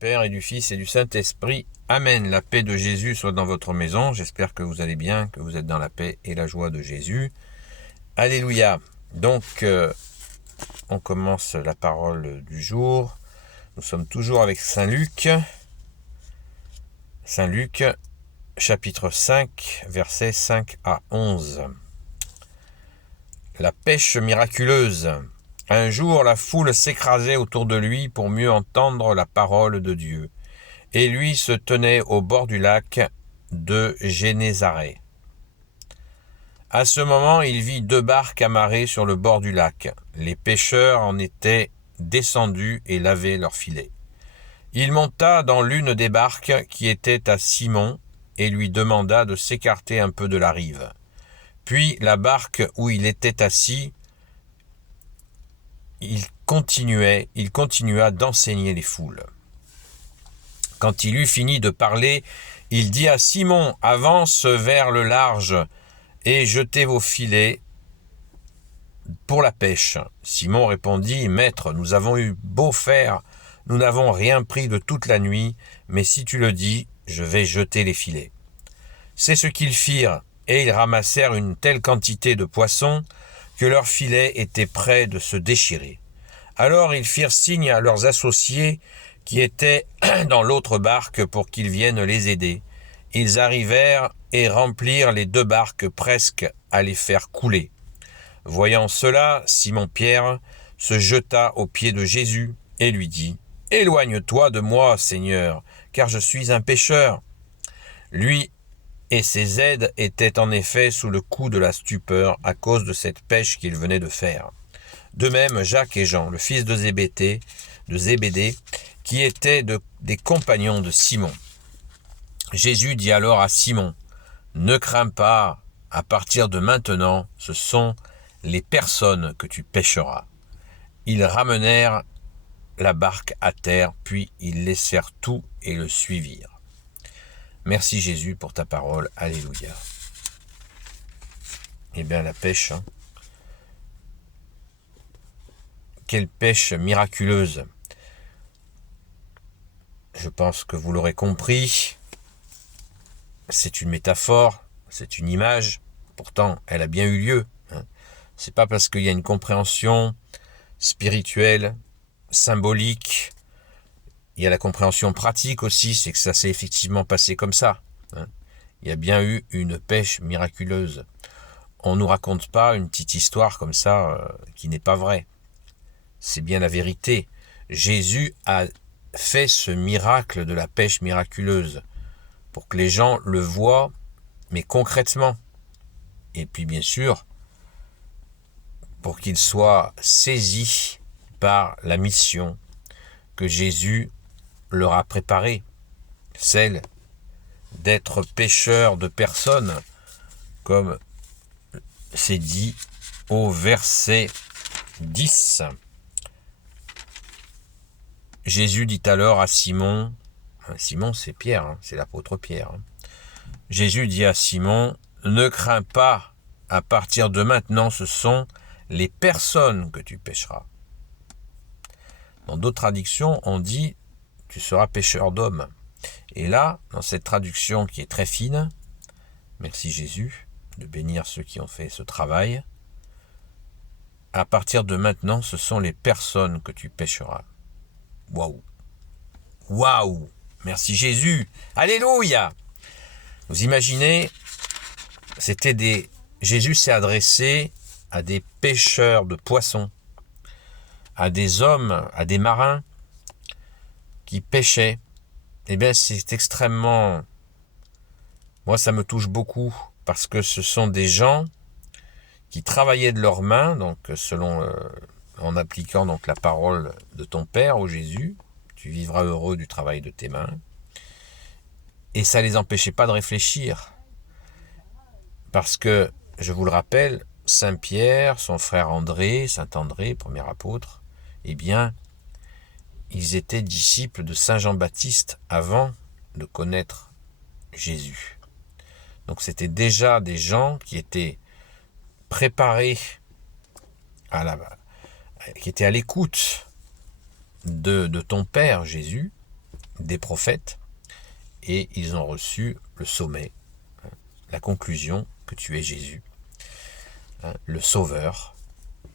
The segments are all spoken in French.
Père et du Fils et du Saint-Esprit. Amen. La paix de Jésus soit dans votre maison. J'espère que vous allez bien, que vous êtes dans la paix et la joie de Jésus. Alléluia. Donc, on commence la parole du jour. Nous sommes toujours avec Saint Luc. Saint Luc, chapitre 5, versets 5 à 11. La pêche miraculeuse. Un jour, la foule s'écrasait autour de lui pour mieux entendre la parole de Dieu. Et lui se tenait au bord du lac de Génézareth. À ce moment, il vit 2 barques amarrées sur le bord du lac. Les pêcheurs en étaient descendus et lavaient leurs filets. Il monta dans l'une des barques qui était à Simon et lui demanda de s'écarter un peu de la rive. Puis la barque où il était assis, il continua d'enseigner les foules. Quand il eut fini de parler, il dit à Simon, « Avance vers le large et jetez vos filets pour la pêche. » Simon répondit, « Maître, nous avons eu beau faire, nous n'avons rien pris de toute la nuit, mais si tu le dis, je vais jeter les filets. » C'est ce qu'ils firent, et ils ramassèrent une telle quantité de poissons que leurs filets étaient près de se déchirer. Alors ils firent signe à leurs associés qui étaient dans l'autre barque pour qu'ils viennent les aider. Ils arrivèrent et remplirent les 2 barques presque à les faire couler. Voyant cela, Simon-Pierre se jeta aux pieds de Jésus et lui dit, « Éloigne-toi de moi, Seigneur, car je suis un pécheur. » Lui et ses aides étaient en effet sous le coup de la stupeur à cause de cette pêche qu'il venait de faire. De même, Jacques et Jean, le fils de Zébédée, qui étaient des compagnons de Simon. Jésus dit alors à Simon, « Ne crains pas, à partir de maintenant, ce sont les personnes que tu pêcheras. » Ils ramenèrent la barque à terre, puis ils laissèrent tout et le suivirent. Merci Jésus pour ta parole. Alléluia. Eh bien, la pêche, hein. Quelle pêche miraculeuse! Je pense que vous l'aurez compris. C'est une métaphore, c'est une image. Pourtant, elle a bien eu lieu. C'est pas parce qu'il y a une compréhension spirituelle, symbolique. Il y a la compréhension pratique aussi, c'est que ça s'est effectivement passé comme ça. Il y a bien eu une pêche miraculeuse. On ne nous raconte pas une petite histoire comme ça qui n'est pas vraie. C'est bien la vérité. Jésus a fait ce miracle de la pêche miraculeuse pour que les gens le voient, mais concrètement. Et puis bien sûr, pour qu'ils soient saisis par la mission que Jésus leur a préparée, celle d'être pêcheurs de personnes, comme c'est dit au verset 10. Jésus dit alors à Simon, Simon c'est Pierre, c'est l'apôtre Pierre. Jésus dit à Simon, « Ne crains pas, à partir de maintenant, ce sont les personnes que tu pêcheras. » Dans d'autres traductions, on dit, « Tu seras pêcheur d'hommes. » Et là, dans cette traduction qui est très fine, merci Jésus de bénir ceux qui ont fait ce travail, à partir de maintenant, ce sont les personnes que tu pêcheras. Waouh! Waouh! Merci Jésus! Alléluia! Vous imaginez, Jésus s'est adressé à des pêcheurs de poissons, à des hommes, à des marins qui pêchaient. Eh bien, c'est extrêmement... Moi, ça me touche beaucoup, parce que ce sont des gens qui travaillaient de leurs mains, donc en appliquant donc la parole de ton Père, ô Jésus, tu vivras heureux du travail de tes mains. Et ça ne les empêchait pas de réfléchir. Parce que, je vous le rappelle, Saint Pierre, son frère André, Saint André, premier apôtre, eh bien, ils étaient disciples de Saint Jean-Baptiste avant de connaître Jésus. Donc c'était déjà des gens qui étaient préparés qui étaient à l'écoute de ton Père Jésus, des prophètes, et ils ont reçu le sommet, la conclusion que tu es Jésus, le Sauveur,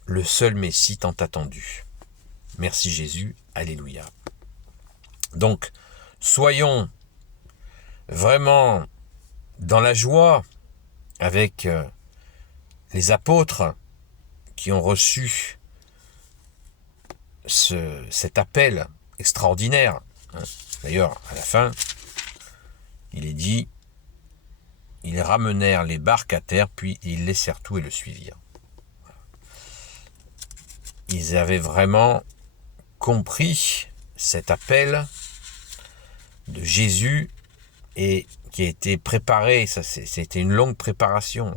le seul Messie tant attendu. Merci Jésus, alléluia. Donc, soyons vraiment dans la joie avec les apôtres qui ont reçu cet appel extraordinaire. D'ailleurs, à la fin, il est dit, ils ramenèrent les barques à terre, puis ils laissèrent tout et le suivirent. Ils avaient vraiment compris cet appel de Jésus et qui a été préparé. C'était une longue préparation.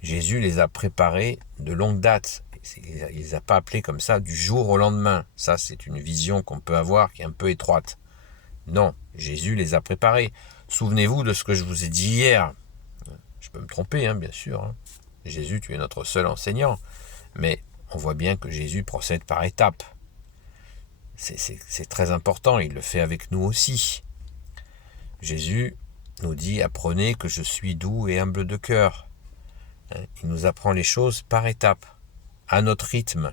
Jésus les a préparés de longue date. Il ne les a pas appelés comme ça du jour au lendemain. Ça, c'est une vision qu'on peut avoir qui est un peu étroite. Non, Jésus les a préparés. Souvenez-vous de ce que je vous ai dit hier. Je peux me tromper, bien sûr. Jésus, tu es notre seul enseignant. Mais on voit bien que Jésus procède par étapes. C'est très important, il le fait avec nous aussi. Jésus nous dit, apprenez que je suis doux et humble de cœur. Il nous apprend les choses par étapes, à notre rythme,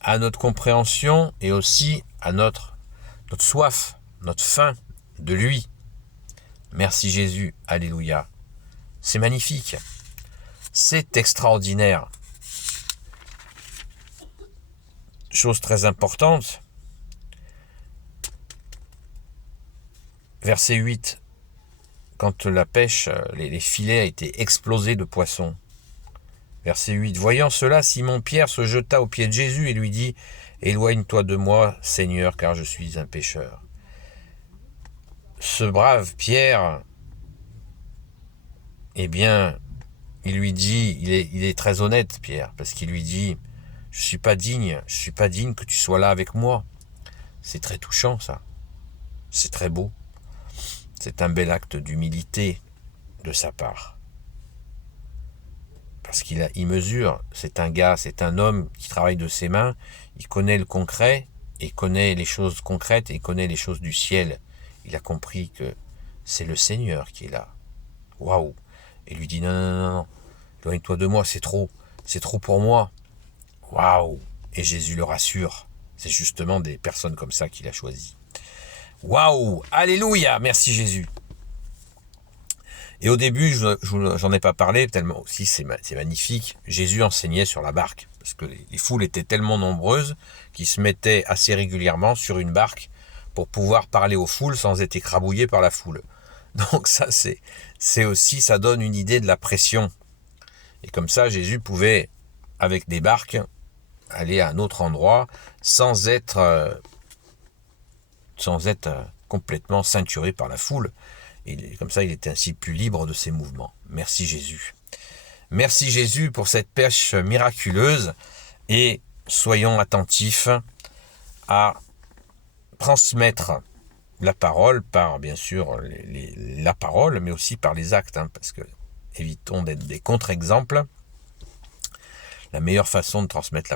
à notre compréhension et aussi à notre soif, notre faim de lui. Merci Jésus, alléluia. C'est magnifique, c'est extraordinaire. Chose très importante, verset 8, quand la pêche, les filets étaient explosés de poissons. Verset 8, voyant cela, Simon-Pierre se jeta aux pieds de Jésus et lui dit, éloigne-toi de moi, Seigneur, car je suis un pécheur. Ce brave Pierre, eh bien, il lui dit, il est très honnête, Pierre, parce qu'il lui dit, je suis pas digne que tu sois là avec moi. C'est très touchant, ça. C'est très beau. C'est un bel acte d'humilité de sa part. Parce qu'il mesure, c'est un homme qui travaille de ses mains, il connaît le concret, il connaît les choses concrètes, et il connaît les choses du ciel. Il a compris que c'est le Seigneur qui est là. Waouh! Et lui dit, non, éloigne-toi de moi, c'est trop pour moi. Waouh! Et Jésus le rassure. C'est justement des personnes comme ça qu'il a choisi. Waouh! Alléluia! Merci Jésus. Et au début, j'en ai pas parlé, tellement aussi c'est magnifique. Jésus enseignait sur la barque, parce que les foules étaient tellement nombreuses qu'ils se mettaient assez régulièrement sur une barque pour pouvoir parler aux foules sans être écrabouillés par la foule. Donc ça, c'est aussi, ça donne une idée de la pression. Et comme ça, Jésus pouvait, avec des barques, aller à un autre endroit sans être complètement ceinturé par la foule. Et comme ça, il était ainsi plus libre de ses mouvements. Merci Jésus. Merci Jésus pour cette pêche miraculeuse et soyons attentifs à transmettre la parole par, bien sûr, la parole, mais aussi par les actes, parce que évitons d'être des contre-exemples. La meilleure façon de transmettre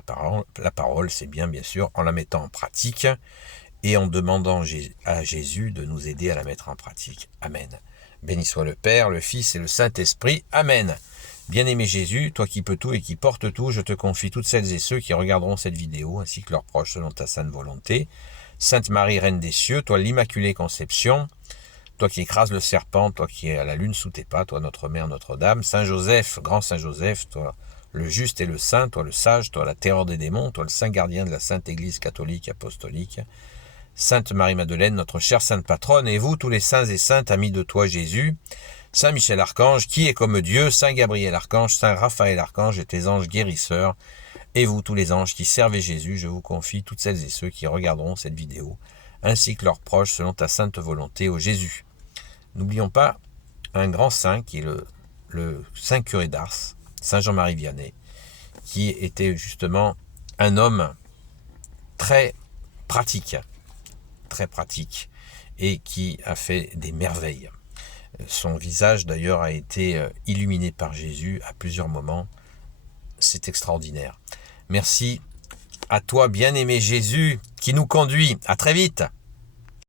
la parole, c'est bien sûr, en la mettant en pratique et en demandant à Jésus de nous aider à la mettre en pratique. Amen. Béni soit le Père, le Fils et le Saint-Esprit. Amen. Bien-aimé Jésus, toi qui peux tout et qui portes tout, je te confie toutes celles et ceux qui regarderont cette vidéo, ainsi que leurs proches selon ta sainte volonté. Sainte Marie, Reine des cieux, toi l'Immaculée Conception, toi qui écrases le serpent, toi qui es à la lune sous tes pas, toi notre Mère, Notre-Dame, Saint Joseph, grand Saint Joseph, toi le juste et le saint, toi le sage, toi la terreur des démons, toi le saint gardien de la Sainte Église catholique apostolique, Sainte Marie-Madeleine, notre chère sainte patronne, et vous tous les saints et saintes amis de toi Jésus, Saint Michel Archange, qui est comme Dieu, Saint Gabriel Archange, Saint Raphaël Archange et tes anges guérisseurs, et vous tous les anges qui servez Jésus, je vous confie toutes celles et ceux qui regarderont cette vidéo, ainsi que leurs proches selon ta sainte volonté, ô Jésus. N'oublions pas un grand saint qui est le Saint curé d'Ars, Saint Jean-Marie Vianney, qui était justement un homme très pratique, et qui a fait des merveilles. Son visage d'ailleurs a été illuminé par Jésus à plusieurs moments. C'est extraordinaire. Merci à toi, bien-aimé Jésus, qui nous conduit. À très vite.